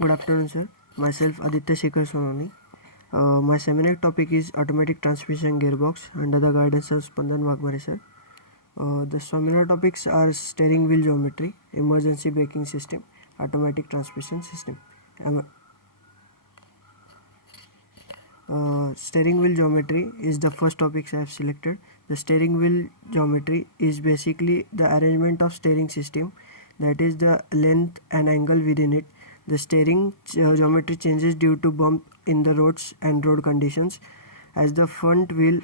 Good afternoon, sir. Myself Aditya Shekhar Sonani. My seminar topic is automatic transmission gearbox under the guidance of Spandan Wagmare, sir. The seminar topics are steering wheel geometry, emergency braking system, automatic transmission system. Steering wheel geometry is the first topic I have selected. The steering wheel geometry is basically the arrangement of steering system, that is the length and angle within it. The steering geometry changes due to bump in the roads and road conditions, as the front wheel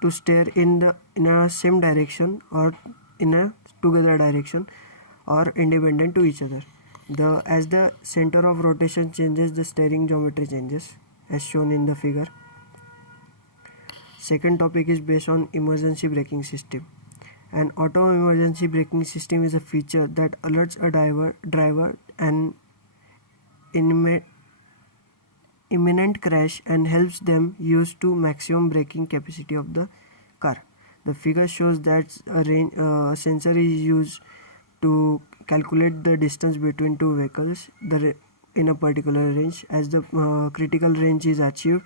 to steer in a same direction or in a together direction or independent to each other. As the center of rotation changes, the steering geometry changes, as shown in the figure. Second topic is based on emergency braking system. An auto emergency braking system is a feature that alerts a driver an imminent crash and helps them use to maximum braking capacity of the car. The figure shows that a sensor is used to calculate the distance between two vehicles in a particular range. As the critical range is achieved,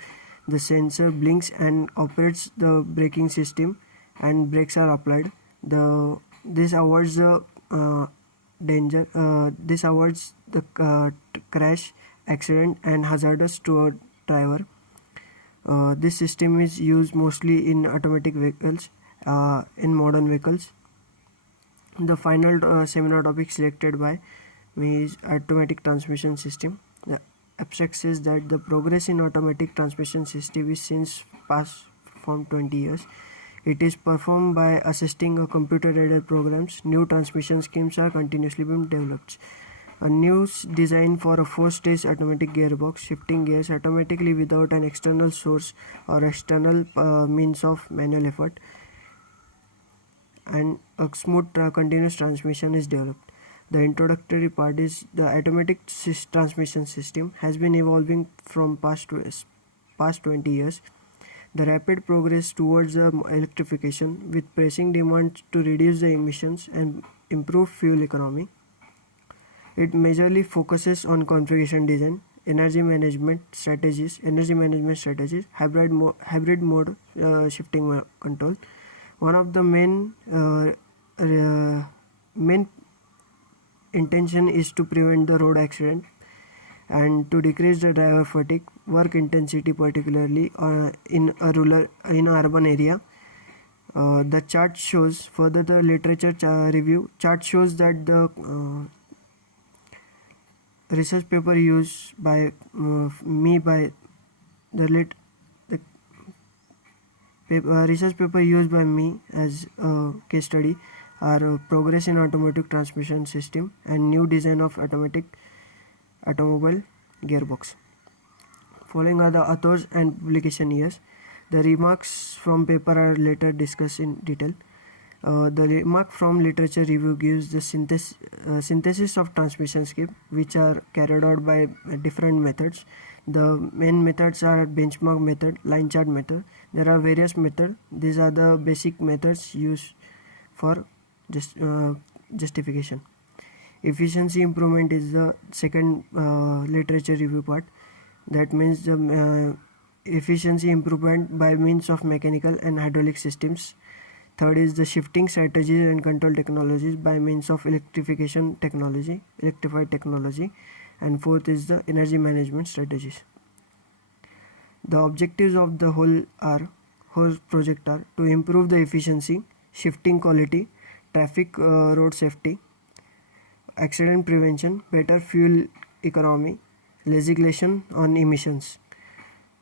the sensor blinks and operates the braking system and brakes are applied. This avoids the danger. This avoids the crash, accident and hazardous to a driver. This system is used mostly in automatic vehicles, in modern vehicles. The final seminar topic selected by me is automatic transmission system. The abstract says that the progress in automatic transmission system is since past from 20 years. It is performed by assisting a computer-aided programs. New transmission schemes are continuously being developed. A new design for a 4-stage automatic gearbox, shifting gears automatically without an external source or external means of manual effort, and a smooth continuous transmission is developed. The introductory part is the automatic transmission system has been evolving from past 20 years. The rapid progress towards electrification with pressing demand to reduce the emissions and improve fuel economy. It majorly focuses on configuration design, energy management strategies, hybrid mode shifting control. One of the main intention is to prevent the road accident and to decrease the driver fatigue, work intensity, particularly in urban area. The chart shows further the literature review. Chart shows that the research paper used by research paper used by me as a case study are progress in automatic transmission system and new design of automatic automobile gearbox. Following are the authors and publication years. The remarks from paper are later discussed in detail. The remark from literature review gives the synthesis of transmission scheme, which are carried out by different methods. The main methods are benchmark method, line chart method. There are various methods. These are the basic methods used for justification. Efficiency improvement is the second literature review part. That means the efficiency improvement by means of mechanical and hydraulic systems. Third is the shifting strategies and control technologies by means of electrified technology. And fourth is the energy management strategies. The objectives of the whole project are to improve the efficiency, shifting quality, traffic road safety, accident prevention, better fuel economy, legislation on emissions.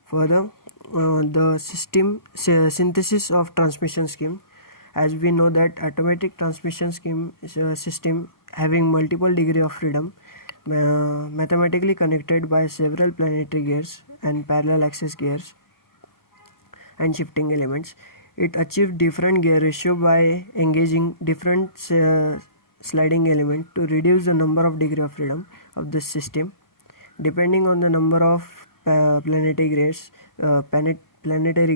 Further, the synthesis of transmission scheme. As we know that automatic transmission scheme is a system having multiple degree of freedom, mathematically connected by several planetary gears and parallel axis gears and shifting elements. It achieves different gear ratio by engaging different sliding element to reduce the number of degree of freedom of this system. Depending on the number of planetary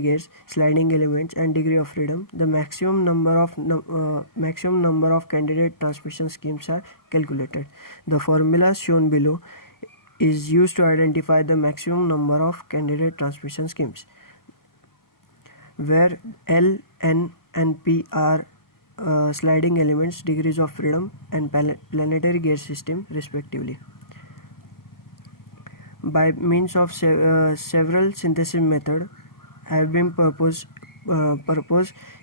gears, sliding elements and degree of freedom, the maximum number of candidate transmission schemes are calculated. The formula shown below is used to identify the maximum number of candidate transmission schemes, where L, N, and P are sliding elements, degrees of freedom, and planetary gauge system respectively. By means of several synthesis methods have been proposed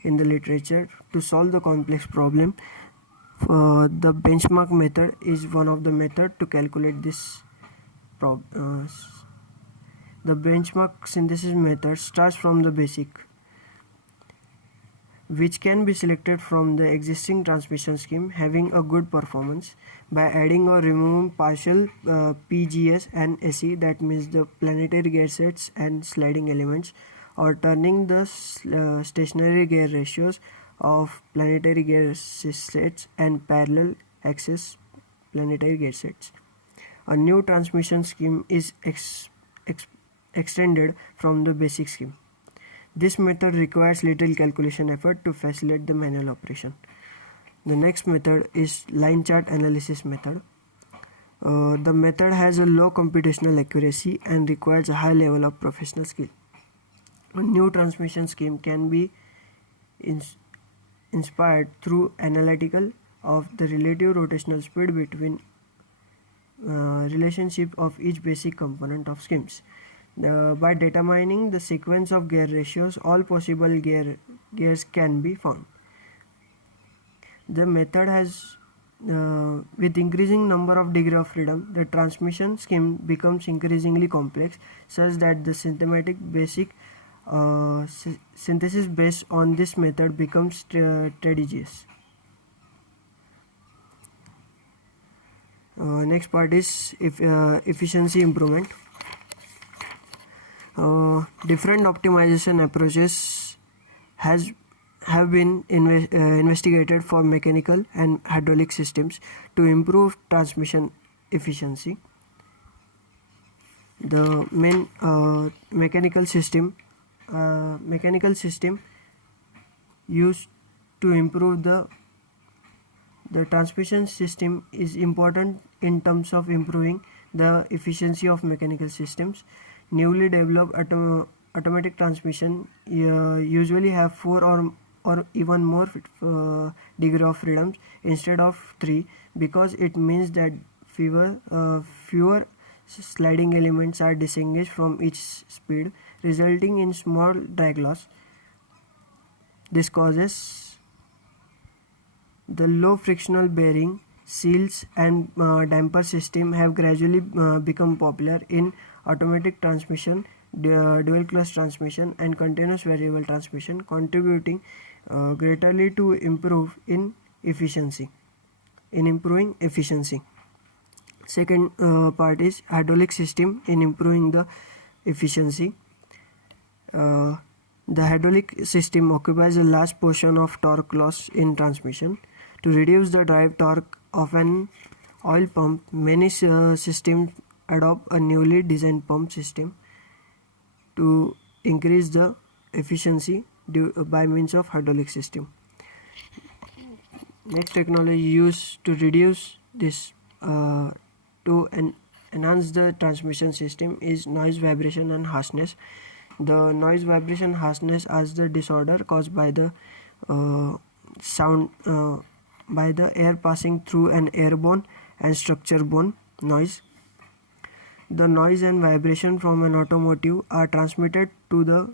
in the literature to solve the complex problem. The benchmark method is one of the methods to calculate this problem. The benchmark synthesis method starts from the basic, which can be selected from the existing transmission scheme having a good performance by adding or removing partial PGS and SE, that means the planetary gear sets and sliding elements, or turning the stationary gear ratios of planetary gear sets and parallel axis planetary gear sets. A new transmission scheme is extended from the basic scheme. This method requires little calculation effort to facilitate the manual operation. The next method is line chart analysis method. The method has a low computational accuracy and requires a high level of professional skill. A new transmission scheme can be inspired through analytical of the relative rotational speed between relationship of each basic component of schemes. By determining the sequence of gear ratios, all possible gears can be found. The method has, with increasing number of degree of freedom, the transmission scheme becomes increasingly complex, such that the systematic basic synthesis based on this method becomes tedious. Next part is efficiency improvement. Different optimization approaches have been investigated for mechanical and hydraulic systems to improve transmission efficiency. The main mechanical system used to improve the transmission system is important in terms of improving the efficiency of mechanical systems. Newly developed automatic transmission usually have 4 or even more degree of freedoms instead of 3, because it means that fewer sliding elements are disengaged from each speed, resulting in small drag loss. This causes the low frictional bearing, seals, and damper system have gradually become popular in automatic transmission, dual clutch transmission, and continuous variable transmission, contributing greatly to improving efficiency. Second part is hydraulic system in improving the efficiency. The hydraulic system occupies a large portion of torque loss in transmission. To reduce the drive torque of an oil pump, many systems adopt a newly designed pump system to increase the efficiency by means of hydraulic system. Next technology used to reduce this to enhance the transmission system is noise, vibration, and harshness. The noise, vibration, harshness as the disorder caused by the sound by the air passing through an airborne and structure-borne noise. The noise and vibration from an automotive are transmitted to the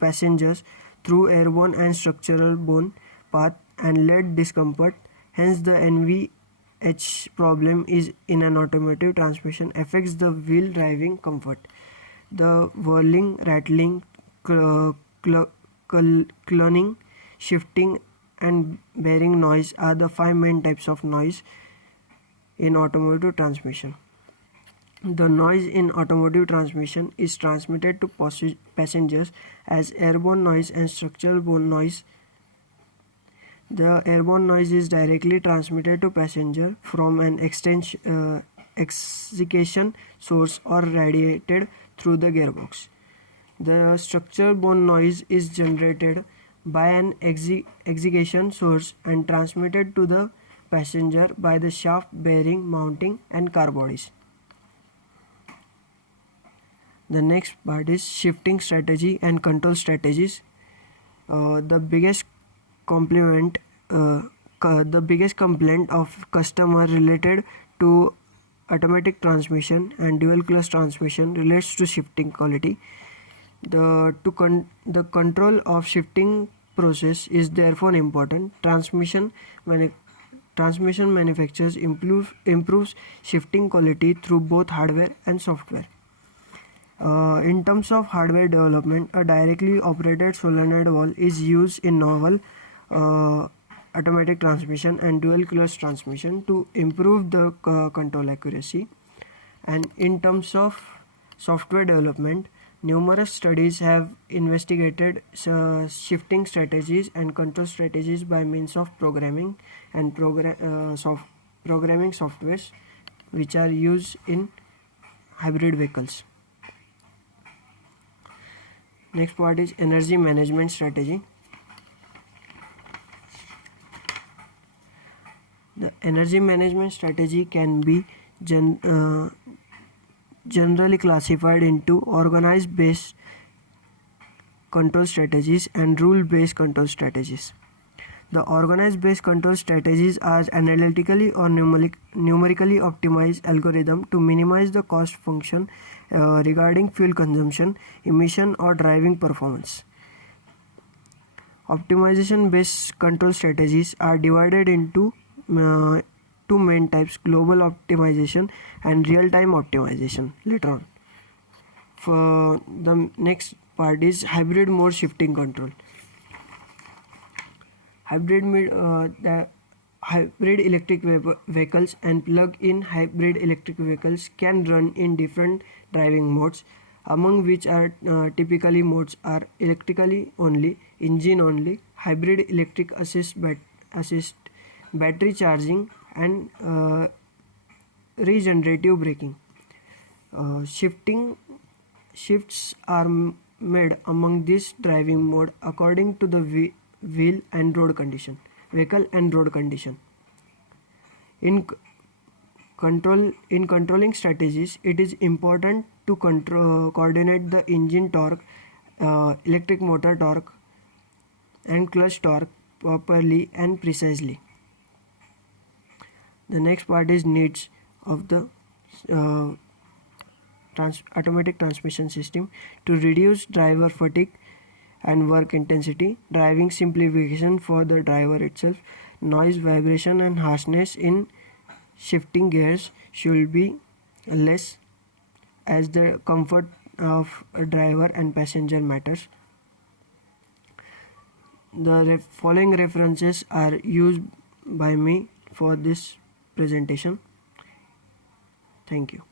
passengers through airborne and structural-borne path and lead discomfort. Hence, the NVH problem is in an automotive transmission affects the wheel driving comfort. The whirling, rattling, clunking, shifting, and bearing noise are the 5 main types of noise in automotive transmission. The noise in automotive transmission is transmitted to passengers as airborne noise and structural-borne noise. The airborne noise is directly transmitted to passenger from an excitation source or radiated through the gearbox. The structural-borne noise is generated by an excitation source and transmitted to the passenger by the shaft, bearing, mounting, and car bodies. The next part is shifting strategy and control strategies. The biggest compliment the biggest complaint of customer related to automatic transmission and dual clutch transmission relates to shifting quality. The control of shifting process is therefore important. Transmission manufacturers improves shifting quality through both hardware and software. In terms of hardware development, a directly operated solenoid valve is used in novel automatic transmission and dual clutch transmission to improve the control accuracy. And in terms of software development, numerous studies have investigated shifting strategies and control strategies by means of programming and programming softwares which are used in hybrid vehicles. Next part is energy management strategy. The energy management strategy can be generally classified into organized based control strategies and rule based control strategies. The organized based control strategies are analytically or numerically optimized algorithm to minimize the cost function regarding fuel consumption, emission or driving performance. Optimization based control strategies are divided into two main types: global optimization and real-time optimization later on. For the next part is hybrid mode shifting control. The hybrid electric vehicles and plug-in hybrid electric vehicles can run in different driving modes, among which are typically modes are electrically only, engine only, hybrid electric assist battery charging, and regenerative braking. Shifts are made among this driving mode according to the vehicle and road condition. In controlling strategies, it is important to coordinate the engine torque, electric motor torque, and clutch torque properly and precisely. The next part is needs of the automatic transmission system to reduce driver fatigue and work intensity, driving simplification for the driver itself, noise, vibration and harshness in shifting gears should be less as the comfort of a driver and passenger matters. The following references are used by me for this presentation. Thank you.